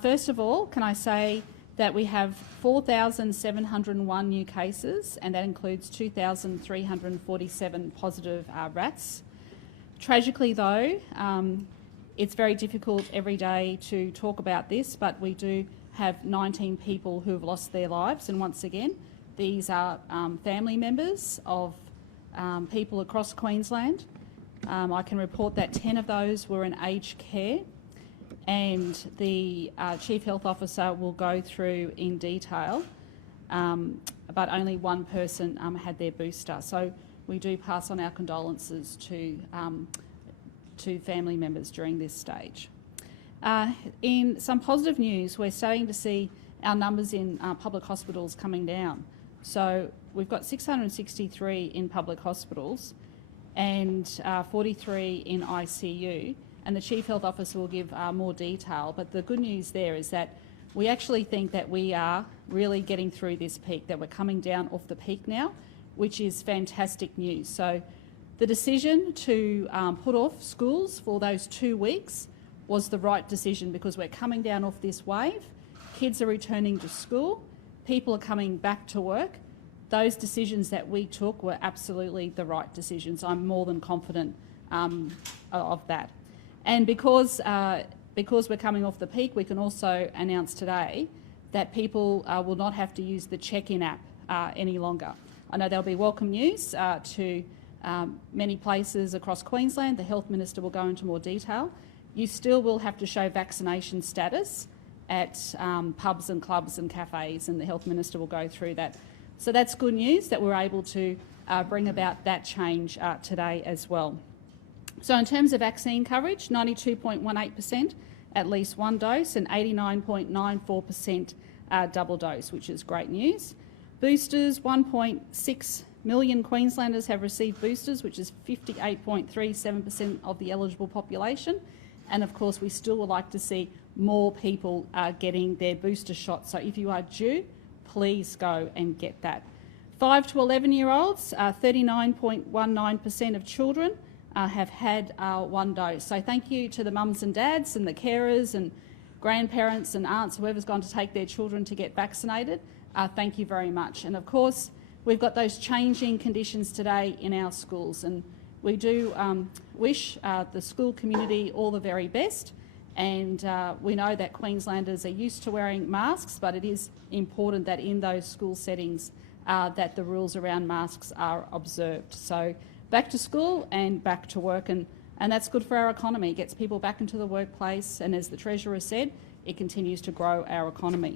First of all, can I say that we have 4,701 new cases, and that includes 2,347 positive rats. Tragically, though, it's very difficult every day to talk about this, but we do have 19 people who have lost their lives, and once again, these are family members of people across Queensland. I can report that 10 of those were in aged care, and the Chief Health Officer will go through in detail, but only one person had their booster. So we do pass on our condolences to family members during this stage. In some positive news, we're starting to see our numbers in public hospitals coming down. So we've got 663 in public hospitals and 43 in ICU, and the Chief Health Officer will give more detail. But the good news there is that we actually think that we are really getting through this peak, that we're coming down off the peak now, which is fantastic news. So the decision to put off schools for those 2 weeks was the right decision, because we're coming down off this wave. Kids are returning to school. People are coming back to work. Those decisions that we took were absolutely the right decisions. I'm more than confident of that. And because we're coming off the peak, we can also announce today that people will not have to use the check-in app any longer. I know there'll be welcome news to many places across Queensland. The Health Minister will go into more detail. You still will have to show vaccination status at pubs and clubs and cafes, and the Health Minister will go through that. So that's good news that we're able to bring about that change today as well. So in terms of vaccine coverage, 92.18% at least one dose and 89.94% double dose, which is great news. Boosters, 1.6 million Queenslanders have received boosters, which is 58.37% of the eligible population. And of course, we still would like to see more people getting their booster shot. So if you are due, please go and get that. 5 to 11-year-olds, 39.19% of children have had one dose. So thank you to the mums and dads and the carers and grandparents and aunts, whoever's gone to take their children to get vaccinated. Thank you very much. And of course, we've got those changing conditions today in our schools, and we do wish the school community all the very best. And we know that Queenslanders are used to wearing masks, but it is important that in those school settings that the rules around masks are observed. So back to school and back to work, and that's good for our economy. It gets people back into the workplace, and as the Treasurer said, it continues to grow our economy.